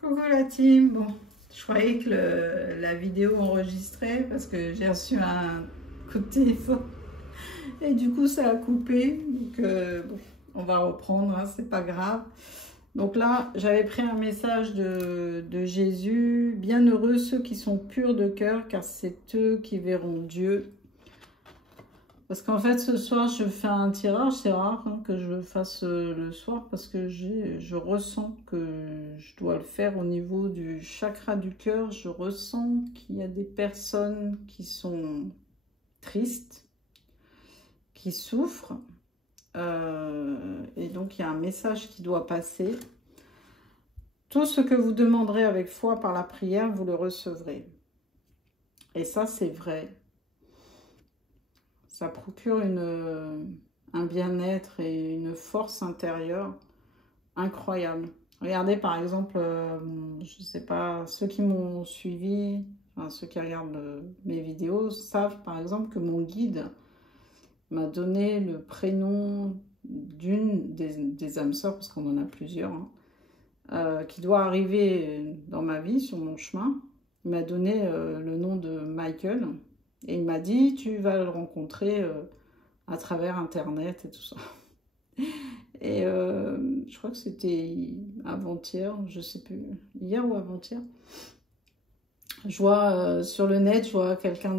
Coucou la team, bon, je croyais que la vidéo enregistrait parce que j'ai reçu un coup de téléphone et du coup ça a coupé, donc bon, on va reprendre, hein, c'est pas grave. Donc là, j'avais pris un message de Jésus, bienheureux ceux qui sont purs de cœur car c'est eux qui verront Dieu. Parce qu'en fait, ce soir, je fais un tirage. C'est rare hein, que je le fasse le soir parce que je ressens que je dois le faire au niveau du chakra du cœur. Je ressens qu'il y a des personnes qui sont tristes, qui souffrent. Et donc, il y a un message qui doit passer. Tout ce que vous demanderez avec foi par la prière, vous le recevrez. Et ça, c'est vrai. Ça procure un bien-être et une force intérieure incroyable. Regardez par exemple, je ne sais pas, ceux qui m'ont suivi, enfin, ceux qui regardent mes vidéos savent par exemple que mon guide m'a donné le prénom d'une des âmes sœurs, parce qu'on en a plusieurs, hein, qui doit arriver dans ma vie, sur mon chemin. Il m'a donné le nom de Michael. Et il m'a dit, tu vas le rencontrer à travers Internet et tout ça. Et je crois que c'était avant-hier, je sais plus, hier ou avant-hier. Je vois sur le net, je vois quelqu'un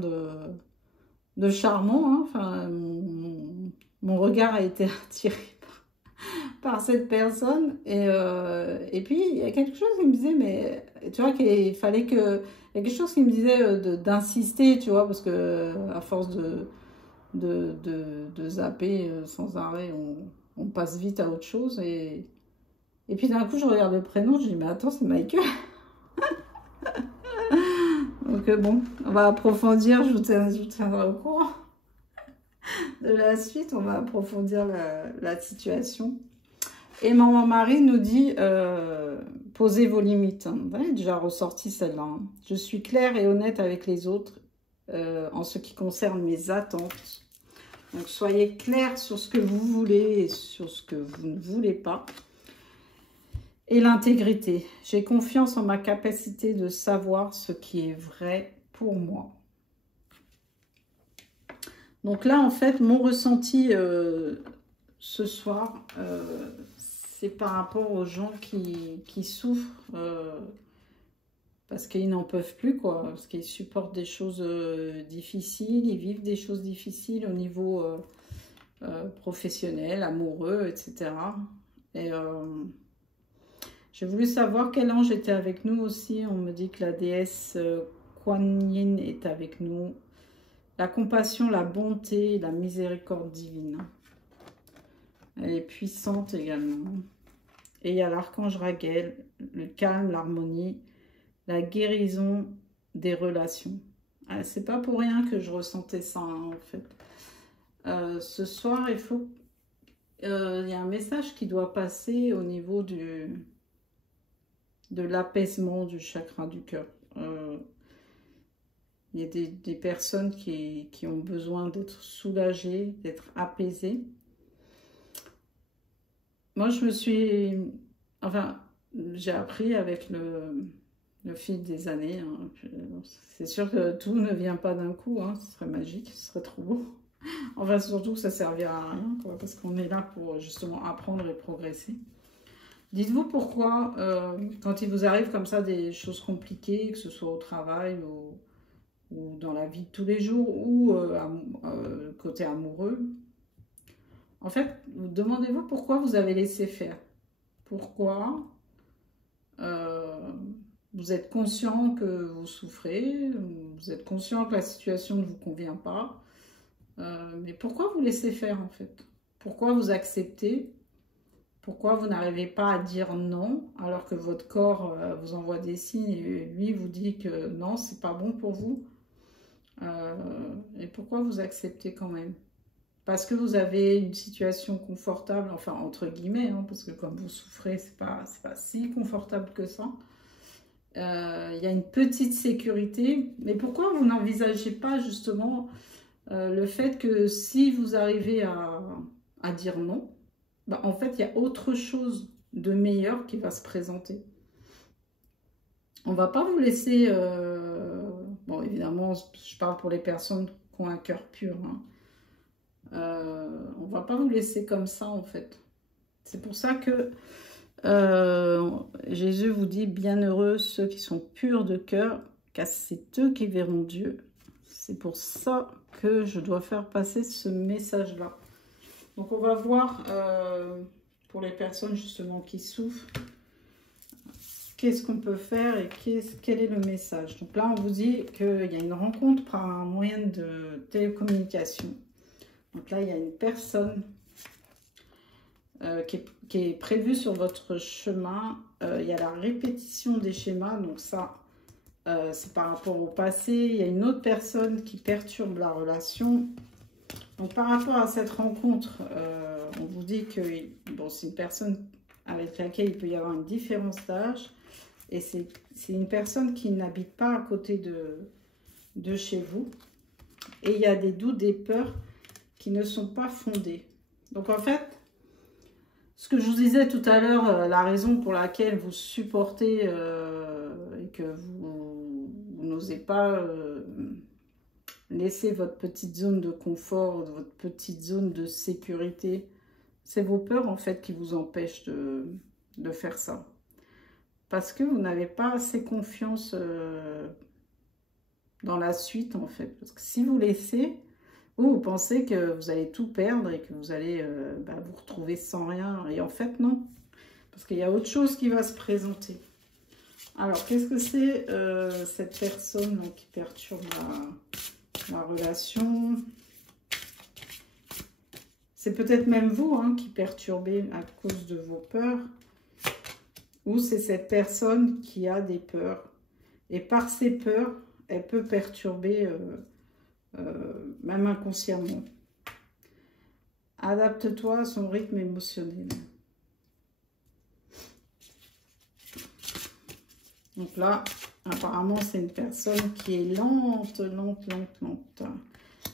de charmant. Hein. Enfin, mon regard a été attiré par cette personne. Et puis, il y a quelque chose qui me disait, mais tu vois, qu'il fallait que... Il y a quelque chose qui me disait d'insister, tu vois, parce que à force de zapper sans arrêt, on passe vite à autre chose. Et puis d'un coup, je regarde le prénom, je dis, mais attends, c'est Michael. Donc bon, on va approfondir, je vous tiendrai au courant de la suite, on va approfondir la situation. Et Maman Marie nous dit, posez vos limites. Vous avez déjà ressorti celle-là. Hein. Je suis claire et honnête avec les autres en ce qui concerne mes attentes. Donc soyez clair sur ce que vous voulez et sur ce que vous ne voulez pas. Et l'intégrité. J'ai confiance en ma capacité de savoir ce qui est vrai pour moi. Donc là, en fait, mon ressenti ce soir, c'est par rapport aux gens qui souffrent parce qu'ils n'en peuvent plus, quoi, parce qu'ils supportent des choses difficiles, ils vivent des choses difficiles au niveau professionnel, amoureux, etc. Et j'ai voulu savoir quel ange était avec nous aussi. On me dit que la déesse Kuan Yin est avec nous. La compassion, la bonté, la miséricorde divine. Elle est puissante également. Et il y a l'archange Raguel, le calme, l'harmonie, la guérison des relations. C'est pas pour rien que je ressentais ça, hein, en fait. Ce soir, il y a un message qui doit passer au niveau de l'apaisement du chakra du cœur. Il y a des personnes qui ont besoin d'être soulagées, d'être apaisées. Moi, enfin, j'ai appris avec le fil des années. Hein. C'est sûr que tout ne vient pas d'un coup. Hein. Ce serait magique, ce serait trop beau. Enfin, surtout que ça ne servira à rien, quoi, parce qu'on est là pour justement apprendre et progresser. Dites-vous pourquoi, quand il vous arrive comme ça des choses compliquées, que ce soit au travail ou dans la vie de tous les jours, ou côté amoureux, en fait, demandez-vous pourquoi vous avez laissé faire. Pourquoi vous êtes conscient que vous souffrez, vous êtes conscient que la situation ne vous convient pas, mais pourquoi vous laissez faire en fait? Pourquoi vous acceptez? Pourquoi vous n'arrivez pas à dire non alors que votre corps vous envoie des signes et lui vous dit que non, c'est pas bon pour vous? Et pourquoi vous acceptez quand même? Parce que vous avez une situation confortable, enfin entre guillemets, hein, parce que comme vous souffrez, c'est pas si confortable que ça. Il y a une petite sécurité, mais pourquoi vous n'envisagez pas justement le fait que si vous arrivez à dire non, bah, en fait il y a autre chose de meilleur qui va se présenter. On va pas vous laisser... bon, évidemment, je parle pour les personnes qui ont un cœur pur. Hein. On va pas vous laisser comme ça, en fait. C'est pour ça que Jésus vous dit, bienheureux ceux qui sont purs de cœur, car c'est eux qui verront Dieu. C'est pour ça que je dois faire passer ce message-là. Donc on va voir pour les personnes justement qui souffrent, qu'est-ce qu'on peut faire et quel est le message. Donc là, on vous dit qu'il y a une rencontre par un moyen de télécommunication. Donc là, il y a une personne qui est prévue sur votre chemin. Il y a la répétition des schémas. Donc ça, c'est par rapport au passé. Il y a une autre personne qui perturbe la relation. Donc par rapport à cette rencontre, on vous dit que bon, c'est une personne avec laquelle il peut y avoir une différence d'âge. Et c'est une personne qui n'habite pas à côté de chez vous. Et il y a des doutes, des peurs qui ne sont pas fondées. Donc en fait, ce que je vous disais tout à l'heure, la raison pour laquelle vous supportez et que vous n'osez pas laisser votre petite zone de confort, votre petite zone de sécurité, c'est vos peurs en fait qui vous empêchent de faire ça. Parce que vous n'avez pas assez confiance dans la suite, en fait. Parce que si vous laissez, vous pensez que vous allez tout perdre et que vous allez vous retrouver sans rien. Et en fait, non. Parce qu'il y a autre chose qui va se présenter. Alors, qu'est-ce que c'est cette personne donc, qui perturbe la relation? C'est peut-être même vous hein, qui perturbez à cause de vos peurs. Ou c'est cette personne qui a des peurs. Et par ses peurs, elle peut perturber même inconsciemment. Adapte-toi à son rythme émotionnel. Donc là, apparemment, c'est une personne qui est lente.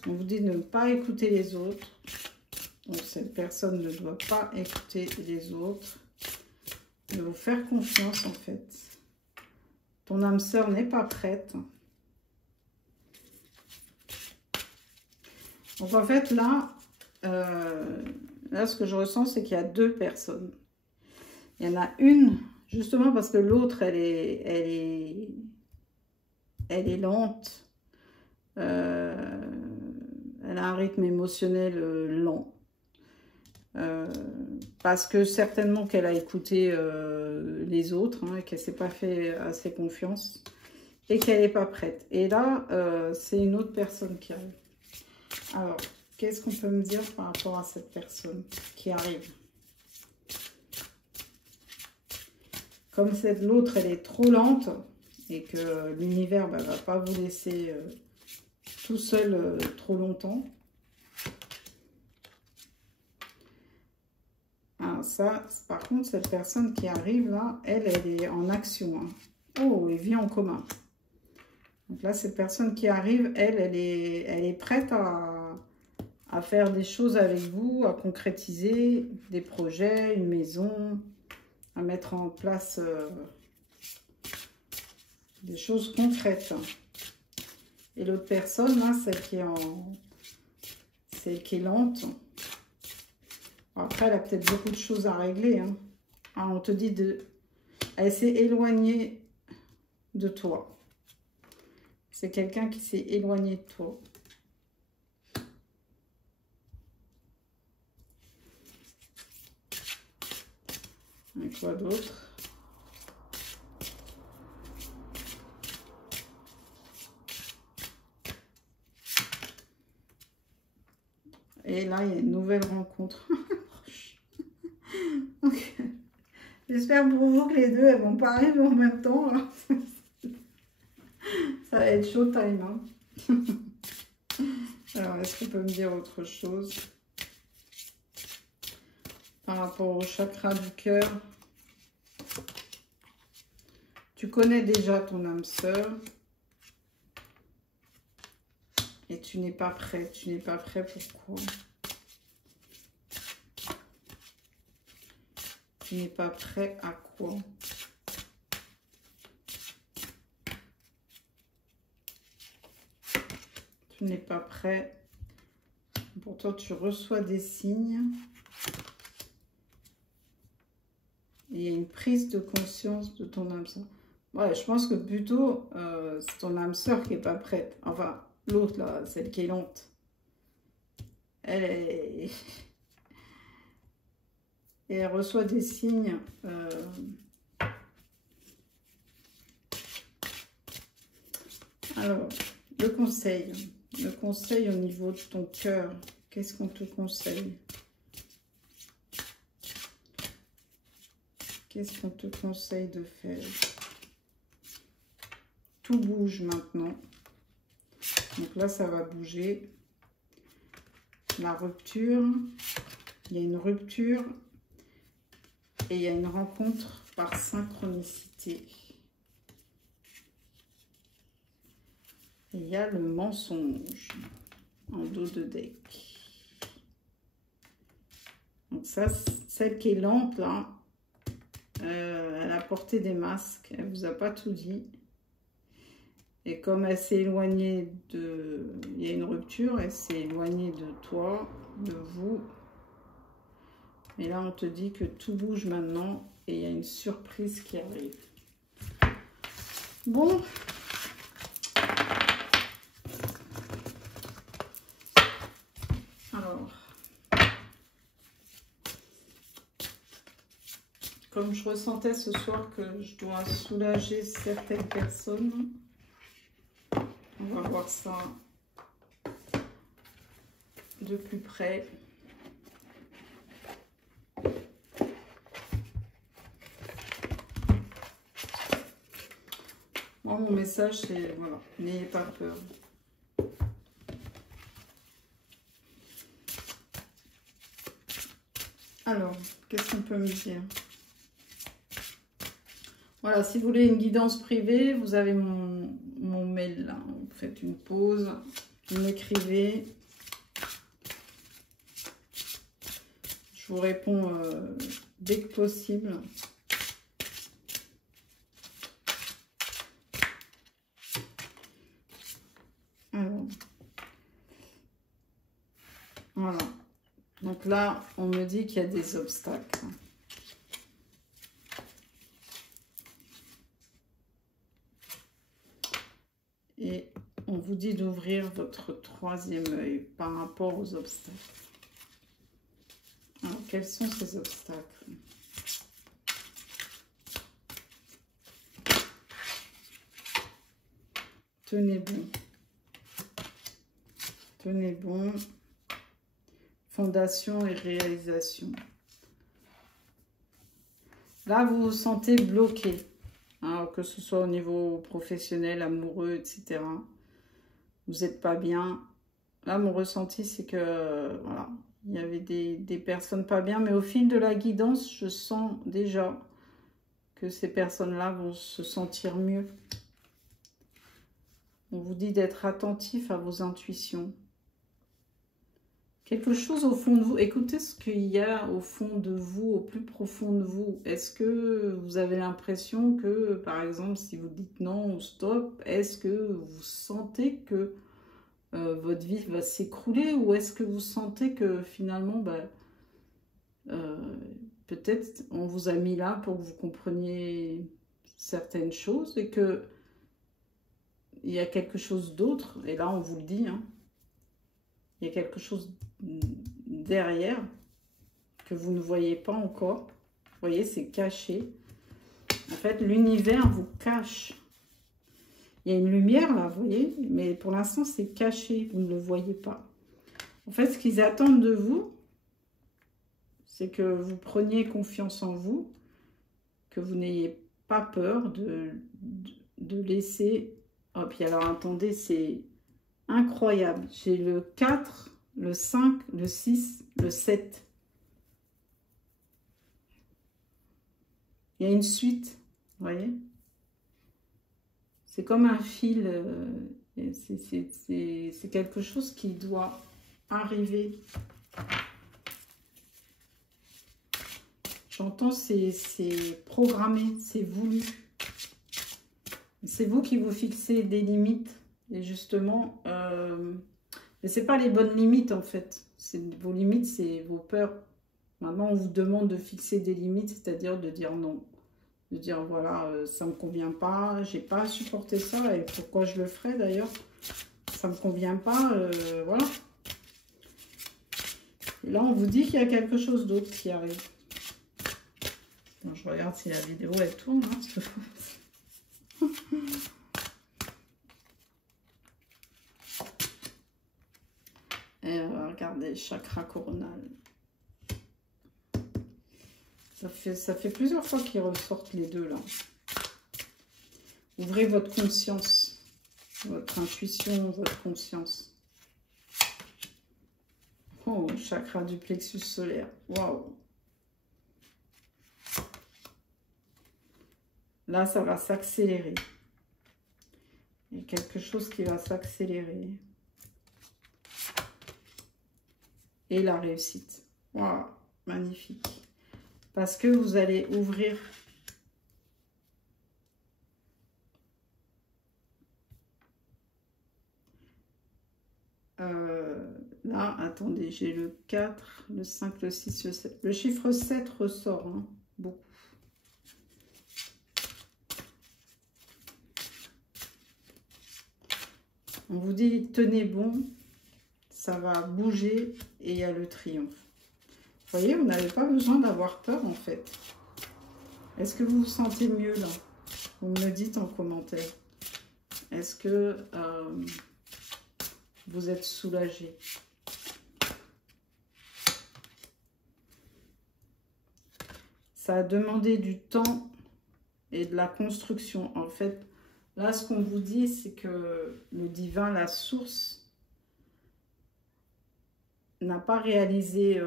On vous dit de ne pas écouter les autres. Donc cette personne ne doit pas écouter les autres. De vous faire confiance en fait. Ton âme sœur n'est pas prête. Donc en fait là, ce que je ressens c'est qu'il y a deux personnes. Il y en a une, justement parce que l'autre elle est lente. Elle a un rythme émotionnel lent. Parce que certainement qu'elle a écouté les autres hein, et qu'elle ne s'est pas fait assez confiance et qu'elle n'est pas prête. Et là, c'est une autre personne qui arrive. Alors, qu'est-ce qu'on peut me dire par rapport à cette personne qui arrive? Comme l'autre, elle est trop lente et que l'univers ne va pas vous laisser tout seul trop longtemps. Ah, ça, par contre, cette personne qui arrive là, elle est en action. Hein. Oh, elle vit en commun. Donc là, cette personne qui arrive, elle est prête à faire des choses avec vous, à concrétiser des projets, une maison, à mettre en place des choses concrètes. Et l'autre personne, là, celle qui est lente. Après, elle a peut-être beaucoup de choses à régler. Hein. Ah, on te dit elle s'est éloignée de toi. C'est quelqu'un qui s'est éloigné de toi. Et quoi d'autre? Et là, il y a une nouvelle rencontre. Okay. J'espère pour vous que les deux, elles vont pas arriver en même temps. Là. Ça va être chaud time. Hein. Alors, est-ce qu'on peut me dire autre chose par rapport au chakra du cœur? Tu connais déjà ton âme sœur. Et tu n'es pas prêt. Tu n'es pas prêt, pourquoi? Tu n'es pas prêt à quoi? Tu n'es pas prêt. Pourtant, tu reçois des signes. Et il y a une prise de conscience de ton âme sœur. Ouais, je pense que plutôt, c'est ton âme sœur qui n'est pas prête. Enfin, l'autre, là, celle qui est lente. Elle est... Et elle reçoit des signes. Alors, le conseil. Le conseil au niveau de ton cœur. Qu'est-ce qu'on te conseille? Qu'est-ce qu'on te conseille de faire? Tout bouge maintenant. Donc là, ça va bouger. La rupture. Il y a une rupture. Et il y a une rencontre par synchronicité. Et il y a le mensonge en dos de deck. Donc ça, celle qui est lente, là, elle a porté des masques. Elle ne vous a pas tout dit. Et comme elle s'est éloignée de... Il y a une rupture, elle s'est éloignée de toi, de vous. Et là, on te dit que tout bouge maintenant et il y a une surprise qui arrive. Bon. Alors. Comme je ressentais ce soir que je dois soulager certaines personnes, on va voir ça de plus près. Moi, mon message, c'est, voilà, n'ayez pas peur. Alors, qu'est-ce qu'on peut me dire? Voilà, si vous voulez une guidance privée, vous avez mon mail là. Vous faites une pause, vous m'écrivez. Je vous réponds dès que possible. Alors, voilà. Donc là, on me dit qu'il y a des obstacles. Et on vous dit d'ouvrir votre troisième œil par rapport aux obstacles. Alors, quels sont ces obstacles? Tenez bon. Tenez bon. Fondation et réalisation. Là, vous vous sentez bloqué. Hein, que ce soit au niveau professionnel, amoureux, etc. Vous n'êtes pas bien. Là, mon ressenti, c'est que voilà, il y avait des personnes pas bien, mais au fil de la guidance, je sens déjà que ces personnes-là vont se sentir mieux. On vous dit d'être attentif à vos intuitions. Quelque chose au fond de vous. Écoutez ce qu'il y a au fond de vous, au plus profond de vous. Est-ce que vous avez l'impression que, par exemple, si vous dites non ou stop, est-ce que vous sentez que votre vie va s'écrouler, ou est-ce que vous sentez que finalement, peut-être on vous a mis là pour que vous compreniez certaines choses et que il y a quelque chose d'autre, et là on vous le dit, hein, il y a quelque chose derrière que vous ne voyez pas encore. Vous voyez, c'est caché. En fait, l'univers vous cache. Il y a une lumière là, vous voyez, mais pour l'instant, c'est caché. Vous ne le voyez pas. En fait, ce qu'ils attendent de vous, c'est que vous preniez confiance en vous, que vous n'ayez pas peur de laisser... Oh, puis alors, attendez, c'est... incroyable. J'ai le 4, le 5, le 6, le 7. Il y a une suite, vous voyez? C'est comme un fil. C'est quelque chose qui doit arriver. J'entends, c'est programmé, c'est voulu. C'est vous qui vous fixez des limites Et justement, mais c'est pas les bonnes limites en fait. Vos limites, c'est vos peurs. Maintenant, on vous demande de fixer des limites, c'est-à-dire de dire non. De dire voilà, ça me convient pas, j'ai pas à supporter ça, et pourquoi je le ferais d'ailleurs? Ça me convient pas, voilà. Et là, on vous dit qu'il y a quelque chose d'autre qui arrive. Bon, je regarde si la vidéo elle tourne. Hein, et regardez, chakra coronal. Ça fait plusieurs fois qu'ils ressortent les deux là. Ouvrez votre conscience, votre intuition, votre conscience. Oh, chakra du plexus solaire. Waouh! Là, ça va s'accélérer. Il y a quelque chose qui va s'accélérer. Et la réussite. Waouh! Magnifique. Parce que vous allez ouvrir là, attendez, j'ai le 4, le 5, le 6, le 7. Le chiffre 7 ressort, hein, beaucoup. On vous dit, tenez bon, ça va bouger et il y a le triomphe. Vous voyez, vous n'avez pas besoin d'avoir peur en fait. Est-ce que vous vous sentez mieux là? Vous me le dites en commentaire. Est-ce que vous êtes soulagé? Ça a demandé du temps et de la construction. En fait, là, ce qu'on vous dit, c'est que le divin, la source, n'a pas réalisé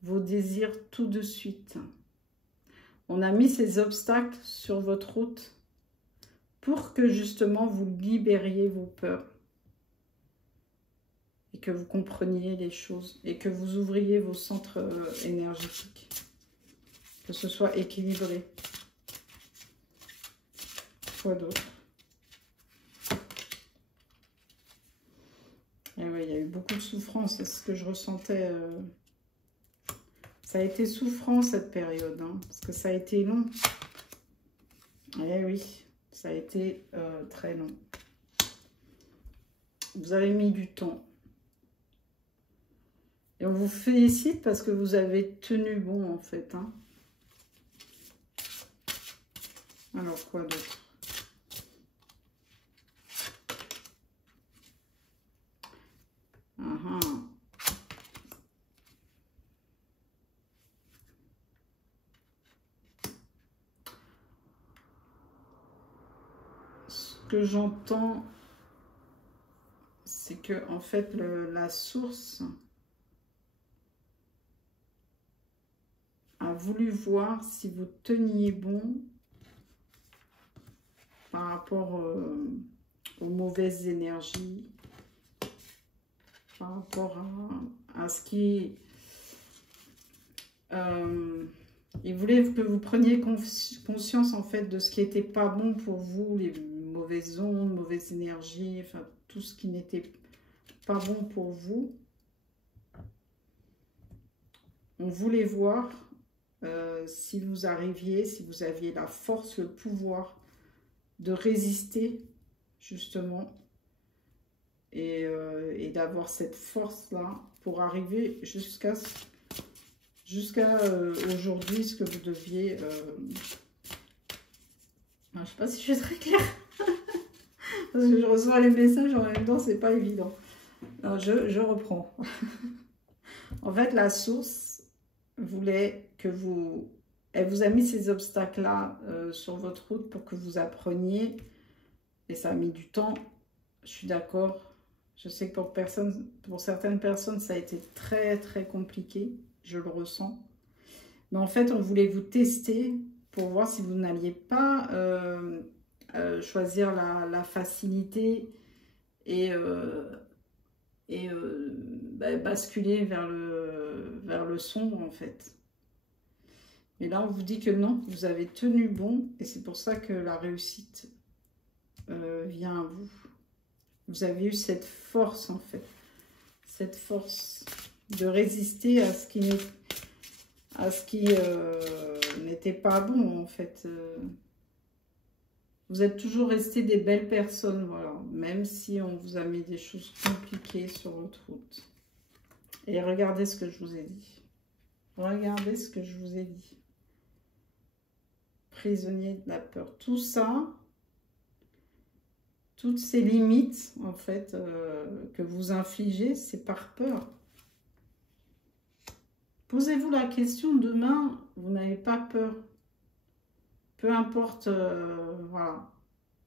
vos désirs tout de suite. On a mis ces obstacles sur votre route pour que justement vous libériez vos peurs et que vous compreniez les choses et que vous ouvriez vos centres énergétiques, que ce soit équilibré. Quoi d'autre? Et oui, il y a eu beaucoup de souffrance, c'est ce que je ressentais. Ça a été souffrant cette période, hein, parce que ça a été long. Eh oui, ça a été très long. Vous avez mis du temps. Et on vous félicite parce que vous avez tenu bon en fait. Hein. Alors quoi d'autre? Ce que j'entends, c'est que en fait la source a voulu voir si vous teniez bon par rapport aux mauvaises énergies, par rapport à ce qui... il voulait que vous preniez conscience en fait de ce qui n'était pas bon pour vous, les mauvaises ondes, mauvaises énergies, enfin tout ce qui n'était pas bon pour vous. On voulait voir si vous arriviez, si vous aviez la force, le pouvoir de résister justement et d'avoir cette force-là pour arriver jusqu'à aujourd'hui, ce que vous deviez... je ne sais pas si je suis très claire. Parce que je reçois les messages en même temps, c'est pas évident. Alors, je reprends. En fait, la source voulait que vous... Elle vous a mis ces obstacles-là sur votre route pour que vous appreniez. Et ça a mis du temps. Je suis d'accord. Je sais que pour certaines personnes, ça a été très, très compliqué. Je le ressens. Mais en fait, on voulait vous tester pour voir si vous n'alliez pas choisir la facilité et basculer vers le sombre, en fait. Mais là, on vous dit que non, vous avez tenu bon. Et c'est pour ça que la réussite vient à vous. Vous avez eu cette force, en fait. Cette force de résister à ce qui n'était pas bon, en fait. Vous êtes toujours resté des belles personnes, voilà. Même si on vous a mis des choses compliquées sur votre route. Et regardez ce que je vous ai dit. Regardez ce que je vous ai dit. Prisonnier de la peur. Tout ça, toutes ces limites, en fait, que vous infligez, c'est par peur. Posez-vous la question, demain, vous n'avez pas peur. Peu importe, voilà.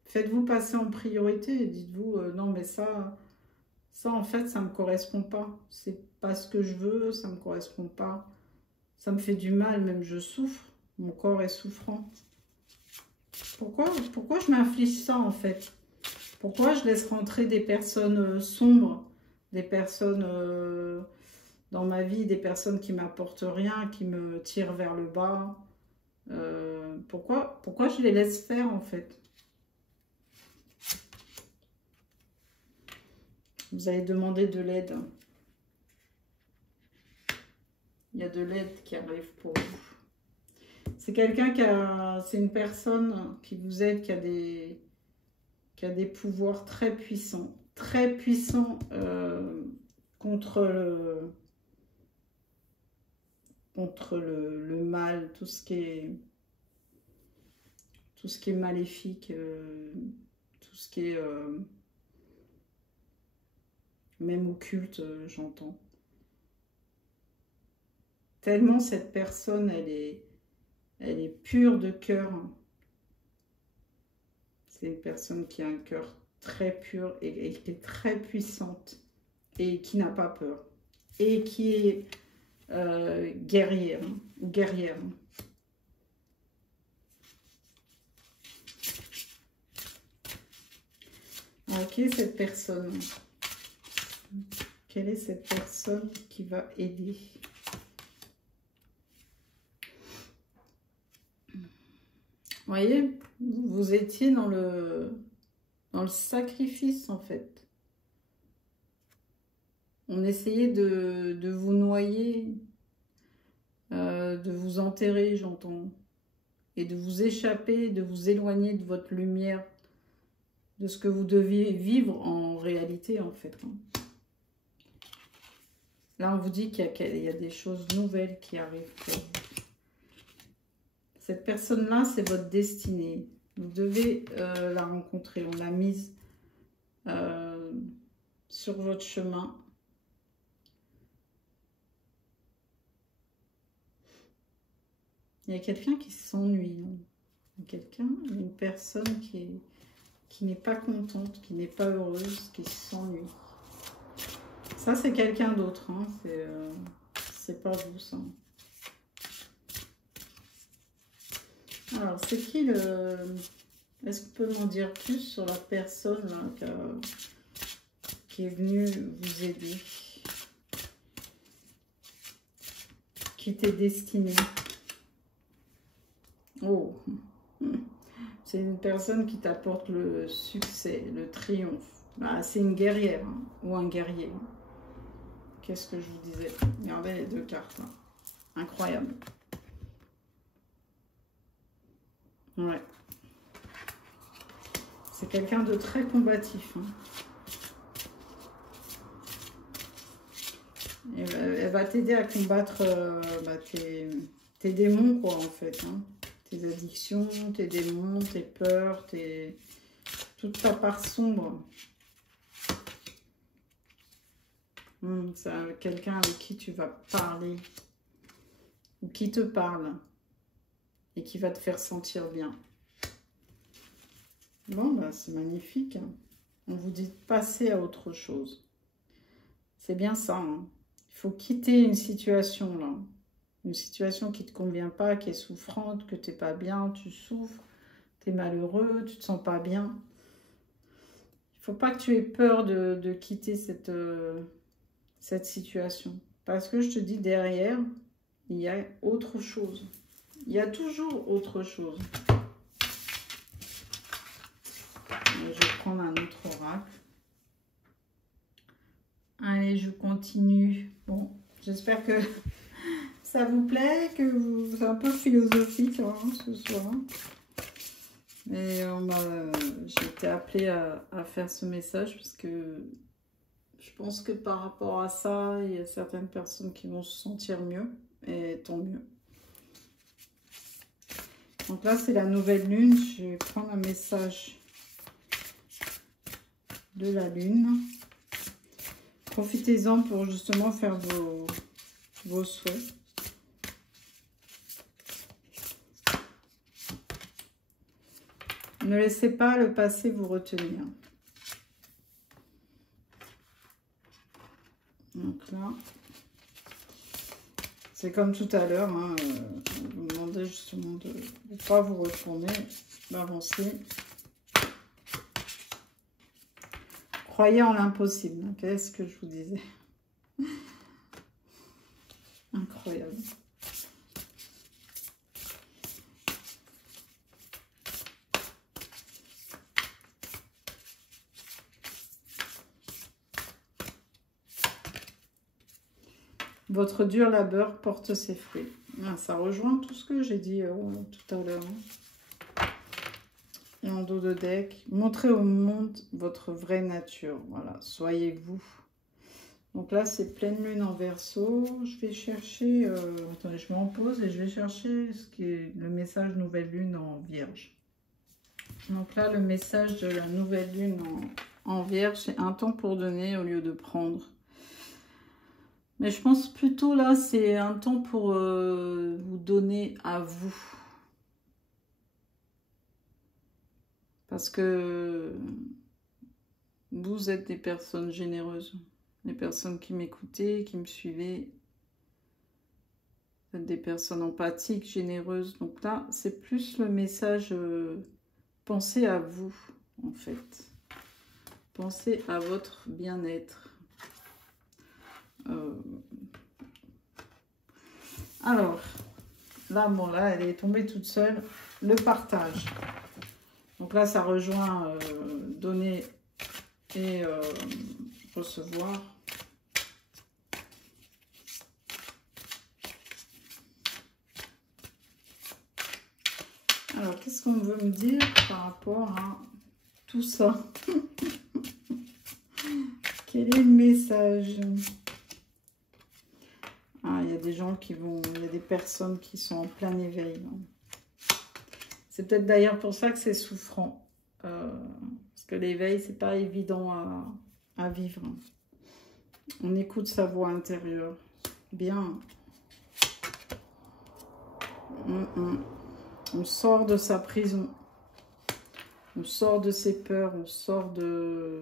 Faites-vous passer en priorité et dites-vous, non mais ça en fait, ça ne me correspond pas. C'est pas ce que je veux, ça ne me correspond pas. Ça me fait du mal, même je souffre. Mon corps est souffrant. Pourquoi je m'inflige ça en fait? Pourquoi je laisse rentrer des personnes sombres, des personnes dans ma vie, des personnes qui m'apportent rien, qui me tirent vers le bas? Pourquoi je les laisse faire en fait? Vous allez demander de l'aide. Il y a de l'aide qui arrive pour vous. C'est quelqu'un c'est une personne qui vous aide, qui a des pouvoirs très puissants contre le mal, tout ce qui est maléfique, tout ce qui est même occulte, j'entends. Tellement cette personne, elle est pure de cœur. C'est une personne qui a un cœur très pur et qui est très puissante et qui n'a pas peur. Et qui est guerrière ou guerrière. Ok, cette personne. Quelle est cette personne qui va aider? Vous voyez, vous étiez dans le sacrifice en fait. On essayait de vous noyer, de vous enterrer, j'entends, et de vous échapper, de vous éloigner de votre lumière, de ce que vous deviez vivre en réalité en fait. Là, on vous dit qu'il y a des choses nouvelles qui arrivent pour vous. Cette personne-là, c'est votre destinée. Vous devez la rencontrer. On l'a mise sur votre chemin. Il y a quelqu'un qui s'ennuie. Une personne qui n'est pas contente, qui n'est pas heureuse, qui s'ennuie. Ça, c'est quelqu'un d'autre. Hein. C'est pas vous, ça. Alors, c'est qui le... Est-ce qu'on peut m'en dire plus sur la personne là, qui est venue vous aider? Qui t'est destinée? Oh, c'est une personne qui t'apporte le succès, le triomphe. Bah, c'est une guerrière hein, ou un guerrier. Qu'est-ce que je vous disais? Regardez les deux cartes là. Incroyable. Ouais. C'est quelqu'un de très combatif. Hein. Elle va t'aider à combattre tes démons, quoi, en fait. Hein. Tes addictions, tes démons, tes peurs, toute ta part sombre. C'est quelqu'un avec qui tu vas parler. Ou qui te parle. Et qui va te faire sentir bien. Bon, bah, c'est magnifique. Hein. On vous dit de passer à autre chose. C'est bien ça. Hein. Il faut quitter une situation, là. Une situation qui ne te convient pas, qui est souffrante, que tu n'es pas bien, tu souffres, tu es malheureux, tu ne te sens pas bien. Il ne faut pas que tu aies peur de quitter cette situation. Parce que je te dis, derrière, il y a autre chose. Il y a toujours autre chose. Allez, je continue. Bon, j'espère que ça vous plaît, que vous êtes un peu philosophique hein, ce soir. Mais j'ai été appelée à faire ce message parce que je pense que par rapport à ça, il y a certaines personnes qui vont se sentir mieux. Et tant mieux. Donc là, c'est la nouvelle lune. Je vais prendre un message de la lune. Profitez-en pour justement faire vos souhaits. Ne laissez pas le passé vous retenir. Donc là, c'est comme tout à l'heure, hein, vous me demandez justement de ne pas vous retourner, d'avancer. Croyez en l'impossible. Qu'est-ce que je vous disais? Incroyable. Votre dur labeur porte ses fruits. Ah, ça rejoint tout ce que j'ai dit tout à l'heure. Et en dos de deck, montrez au monde votre vraie nature. Voilà, soyez vous. Donc là, c'est pleine lune en Verseau. Je vais chercher... attendez, je m'en pose et je vais chercher ce qui est le message nouvelle lune en Vierge. Donc là, le message de la nouvelle lune en Vierge, c'est un temps pour donner au lieu de prendre. Mais je pense plutôt là, c'est un temps pour vous donner à vous. Parce que vous êtes des personnes généreuses. Les personnes qui m'écoutaient, qui me suivaient. Vous êtes des personnes empathiques, généreuses. Donc là, c'est plus le message pensez à vous, en fait. Pensez à votre bien-être. Alors, là, bon, là, elle est tombée toute seule. Le partage. Donc là, ça rejoint donner et recevoir. Alors, qu'est-ce qu'on veut me dire par rapport à tout ça? Quel est le message? Ah, il y a des gens qui vont... Il y a des personnes qui sont en plein éveil. C'est peut-être d'ailleurs pour ça que c'est souffrant. Parce que l'éveil, c'est pas évident à vivre. On écoute sa voix intérieure. Bien. On sort de sa prison. On sort de ses peurs. On sort de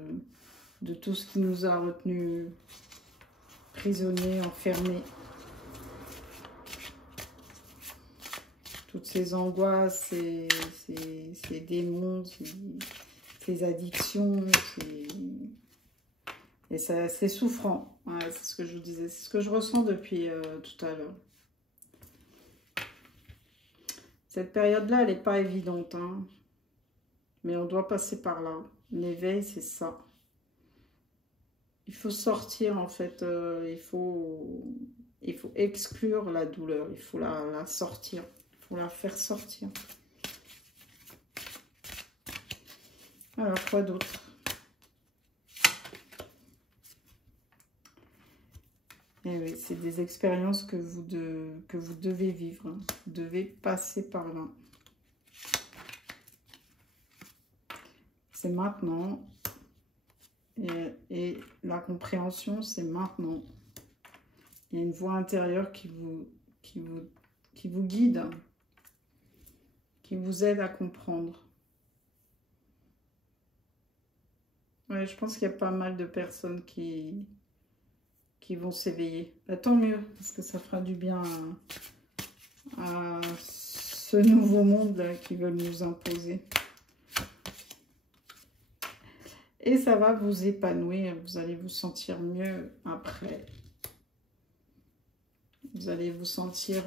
tout ce qui nous a retenus prisonniers, enfermés. Toutes ces angoisses, ces démons, ces addictions, et ça, c'est souffrant. Ouais, c'est ce que je vous disais, c'est ce que je ressens depuis tout à l'heure. Cette période-là, elle n'est pas évidente, hein, mais on doit passer par là. L'éveil, c'est ça. Il faut sortir, en fait, il faut exclure la douleur, il faut la sortir. Pour la faire sortir. Alors, quoi d'autre? Eh oui, c'est des expériences que vous devez vivre. Hein. Vous devez passer par là. C'est maintenant. Et la compréhension, c'est maintenant. Il y a une voix intérieure qui vous guide. Qui vous aide à comprendre. Ouais, je pense qu'il y a pas mal de personnes qui vont s'éveiller. Bah, tant mieux, parce que ça fera du bien à ce nouveau monde là qui veulent nous imposer. Et ça va vous épanouir, vous allez vous sentir mieux après. Vous allez vous sentir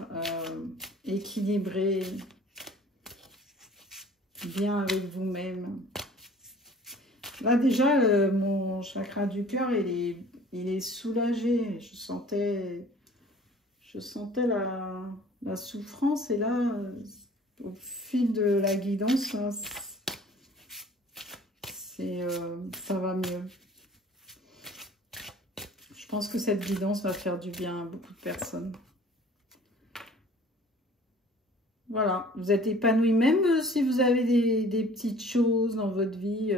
équilibré, bien avec vous-même. Là déjà, mon chakra du cœur, il il est soulagé. Je sentais la souffrance. Et là, au fil de la guidance, hein, ça va mieux. Je pense que cette guidance va faire du bien à beaucoup de personnes. Voilà, vous êtes épanoui, même si vous avez des petites choses dans votre vie,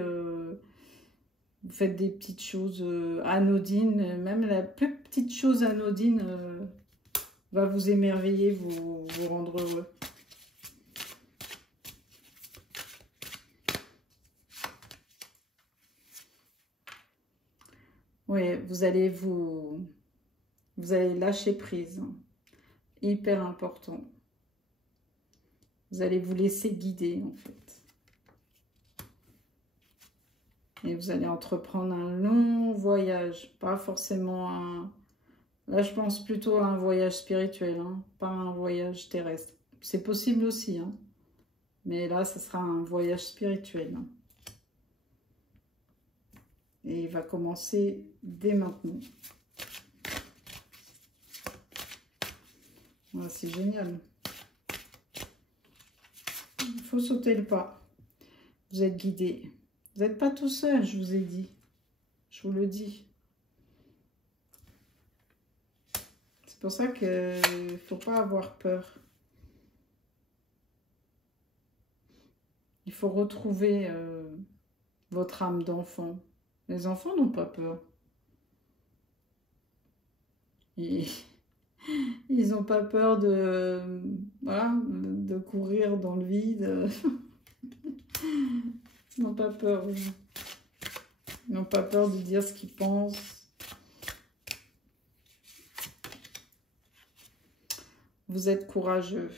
vous faites des petites choses anodines, même la plus petite chose anodine va vous émerveiller, vous rendre heureux. Oui, vous allez lâcher prise, hein. Hyper important. Vous allez vous laisser guider, en fait. Et vous allez entreprendre un long voyage. Pas forcément un... Là, je pense plutôt à un voyage spirituel, hein, pas un voyage terrestre. C'est possible aussi, hein. Mais là, ce sera un voyage spirituel, hein. Et il va commencer dès maintenant. Voilà, c'est génial. Il faut sauter le pas. Vous êtes guidé. Vous n'êtes pas tout seul, je vous ai dit. Je vous le dis. C'est pour ça qu'il ne faut pas avoir peur. Il faut retrouver votre âme d'enfant. Les enfants n'ont pas peur. Ils n'ont pas peur voilà, de courir dans le vide. Ils n'ont pas peur. Ils n'ont pas peur de dire ce qu'ils pensent. Vous êtes courageux.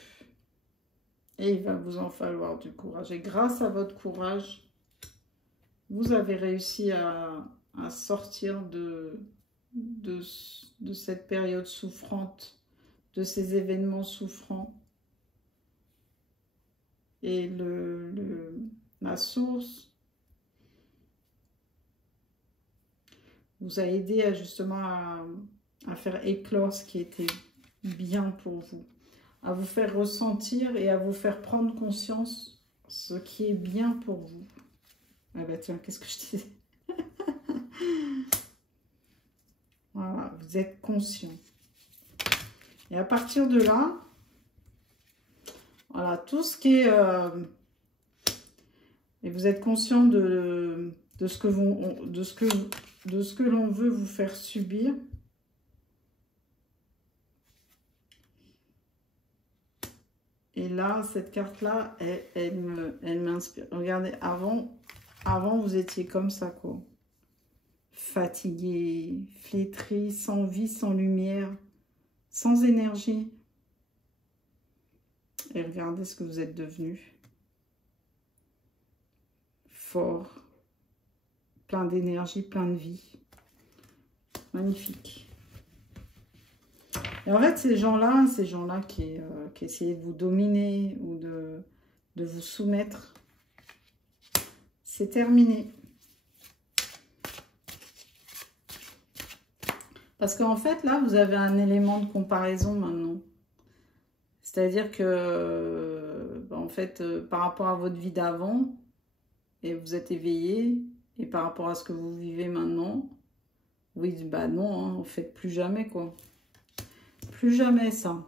Et il va vous en falloir du courage. Et grâce à votre courage, vous avez réussi à sortir de cette période souffrante, de ces événements souffrants. Et la source vous a aidé justement à faire éclore ce qui était bien pour vous, à vous faire ressentir et à vous faire prendre conscience ce qui est bien pour vous. Ah bah tiens, qu'est-ce que je disais? Voilà, vous êtes conscient. Et à partir de là, voilà, tout ce qui est... et vous êtes conscient de ce que l'on veut vous faire subir. Et là, cette carte-là, elle m'inspire. Regardez, avant, vous étiez comme ça, quoi. Fatigué, flétri, sans vie, sans lumière, sans énergie. Et regardez ce que vous êtes devenu. Fort, plein d'énergie, plein de vie. Magnifique. Et en fait, ces gens-là qui essayaient de vous dominer ou de vous soumettre, c'est terminé. Parce qu'en fait, là, vous avez un élément de comparaison maintenant. C'est-à-dire que, en fait, par rapport à votre vie d'avant, et vous êtes éveillé, et par rapport à ce que vous vivez maintenant, oui, bah non, hein, en fait, plus jamais, quoi. Plus jamais, ça.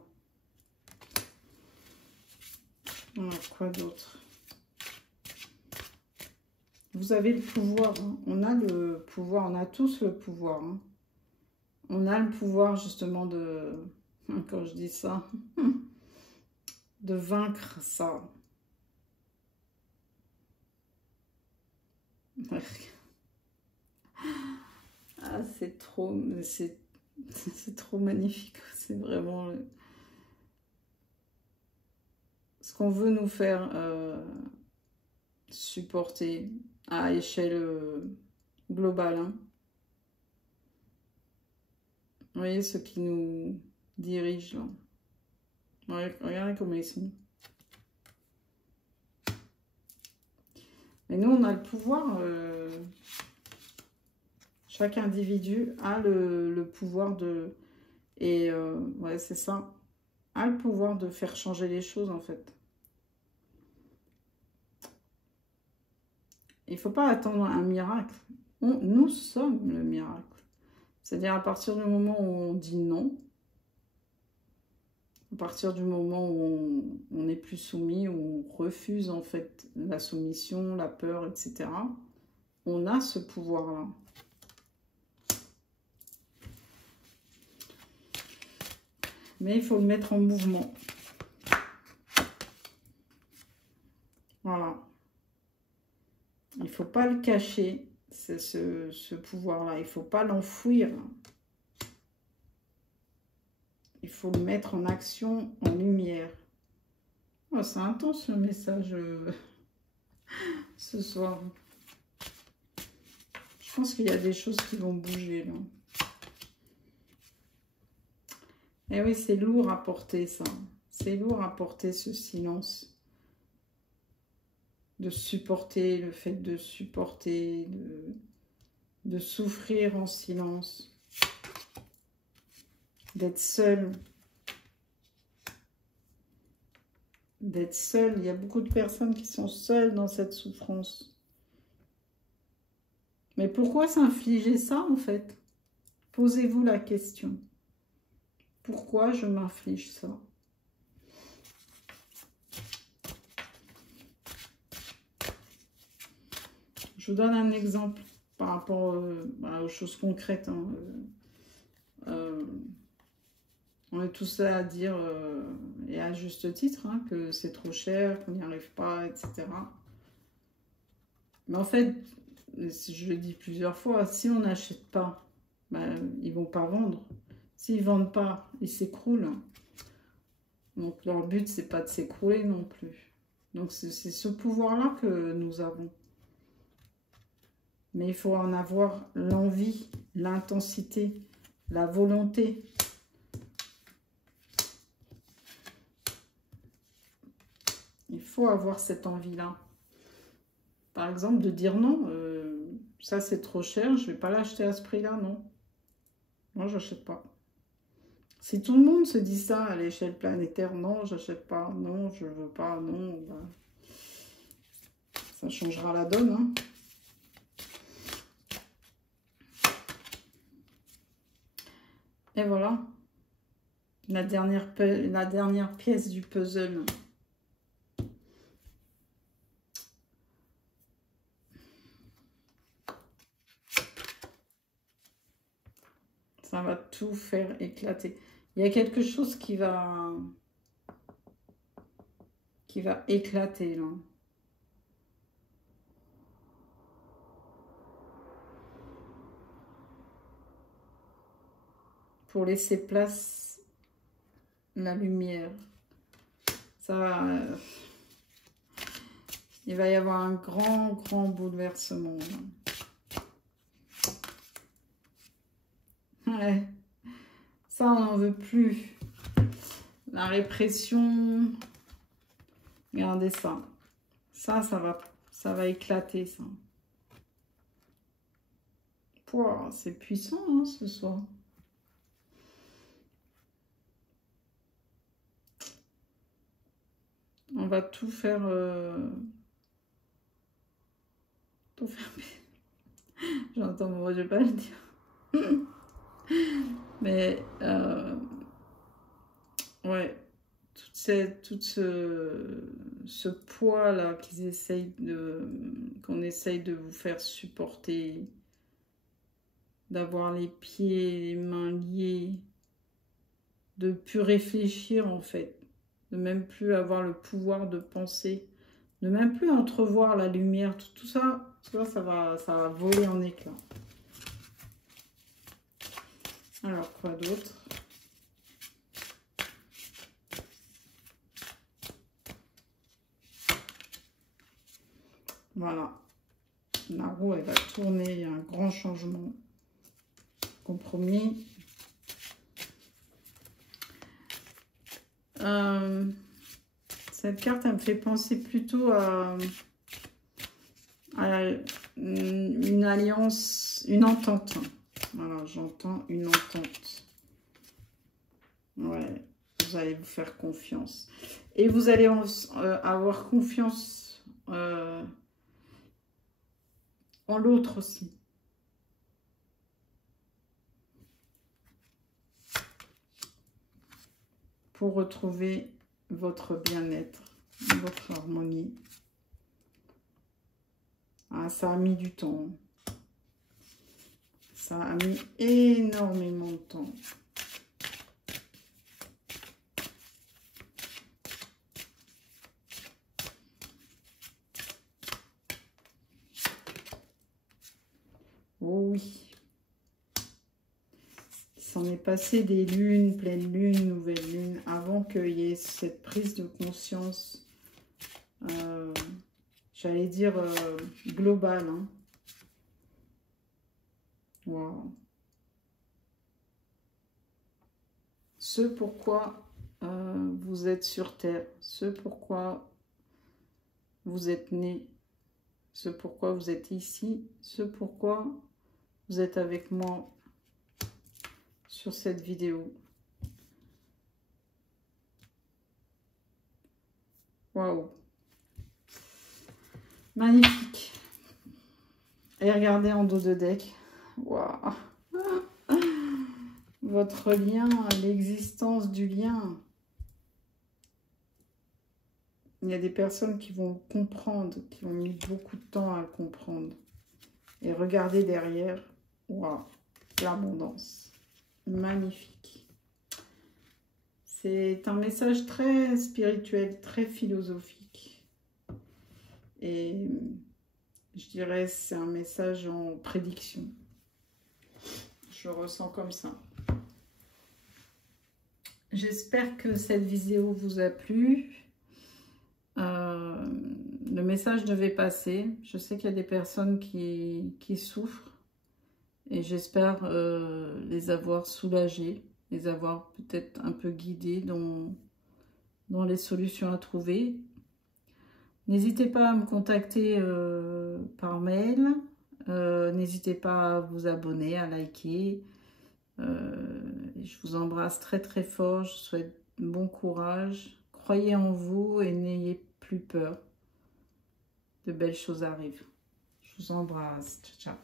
Quoi d'autre? Vous avez le pouvoir, hein. On a le pouvoir, on a tous le pouvoir, hein. On a le pouvoir, justement, quand je dis ça, de vaincre ça. Ah, c'est trop magnifique. C'est vraiment ce qu'on veut nous faire supporter à échelle globale, hein. Vous voyez ceux qui nous dirigent là. Regardez comment ils sont. Mais nous, on a le pouvoir. Chaque individu a le pouvoir de... Et ouais, c'est ça. A le pouvoir de faire changer les choses, en fait. Il ne faut pas attendre un miracle. Nous sommes le miracle. C'est-à-dire à partir du moment où on dit non, à partir du moment où on n'est plus soumis, où on refuse en fait la soumission, la peur, etc., on a ce pouvoir-là. Mais il faut le mettre en mouvement. Voilà. Il ne faut pas le cacher, c'est ce pouvoir-là. Il ne faut pas l'enfouir. Il faut le mettre en action, en lumière. Oh, c'est intense le message ce soir. Je pense qu'il y a des choses qui vont bouger là. Et oui, c'est lourd à porter ça. C'est lourd à porter ce silence. De supporter, le fait de supporter, de souffrir en silence. D'être seul. D'être seul. Il y a beaucoup de personnes qui sont seules dans cette souffrance. Mais pourquoi s'infliger ça en fait? Posez-vous la question. Pourquoi je m'inflige ça? Je vous donne un exemple par rapport aux choses concrètes. Hein. On est tous là à dire, et à juste titre, hein, que c'est trop cher, qu'on n'y arrive pas, etc. Mais en fait, je le dis plusieurs fois, si on n'achète pas, ben, ils ne vont pas vendre. S'ils ne vendent pas, ils s'écroulent. Donc leur but, c'est pas de s'écrouler non plus. Donc c'est ce pouvoir-là que nous avons. Mais il faut en avoir l'envie, l'intensité, la volonté. Il faut avoir cette envie-là. Par exemple, de dire non, ça c'est trop cher, je ne vais pas l'acheter à ce prix-là, non. Moi, j'achète pas. Si tout le monde se dit ça à l'échelle planétaire, non, j'achète pas, non, je veux pas, non, ben, ça changera la donne, hein. Et voilà, la dernière pièce du puzzle. Ça va tout faire éclater. Il y a quelque chose qui va éclater là. Pour laisser place à la lumière. Ça, il va y avoir un grand bouleversement. Ouais. Ça, on n'en veut plus. La répression. Regardez ça. Ça va éclater, ça. Pouah, c'est puissant, hein, ce soir. On va tout faire... Tout faire... J'entends, moi, je vais pas le dire. Mais... ouais. Tout ce poids-là qu'on essaye de vous faire supporter, d'avoir les pieds, les mains liés, de plus réfléchir en fait, de même plus avoir le pouvoir de penser, de même plus entrevoir la lumière, tout ça, ça va voler en éclats. Alors, quoi d'autre ? Voilà. La roue, elle va tourner, il y a un grand changement. Compromis. Cette carte, elle me fait penser plutôt à une alliance, une entente. Voilà, j'entends une entente. Ouais, vous allez vous faire confiance. Et vous allez avoir confiance en l'autre aussi. Pour retrouver votre bien-être, votre harmonie. Ah, ça a mis du temps. Ça a mis énormément de temps. Oh oui. Il s'en est passé des lunes, pleine lune, nouvelle lune, avant qu'il y ait cette prise de conscience, j'allais dire globale. Hein. Wow. Ce pourquoi vous êtes sur Terre, ce pourquoi vous êtes né, ce pourquoi vous êtes ici, ce pourquoi vous êtes avec moi sur cette vidéo. Waouh! Magnifique! Et regardez en dos de deck. Waouh! Votre lien, l'existence du lien. Il y a des personnes qui vont comprendre, qui ont mis beaucoup de temps à comprendre. Et regardez derrière. Waouh! L'abondance. Magnifique. C'est un message très spirituel, très philosophique. Et je dirais c'est un message en prédiction. Je le ressens comme ça. J'espère que cette vidéo vous a plu. Le message devait passer. Je sais qu'il y a des personnes qui souffrent. Et j'espère les avoir soulagées, les avoir peut-être un peu guidées dans les solutions à trouver. N'hésitez pas à me contacter par mail. N'hésitez pas à vous abonner, à liker. Je vous embrasse très très fort. Je vous souhaite bon courage. Croyez en vous et n'ayez plus peur. De belles choses arrivent. Je vous embrasse. Ciao, ciao.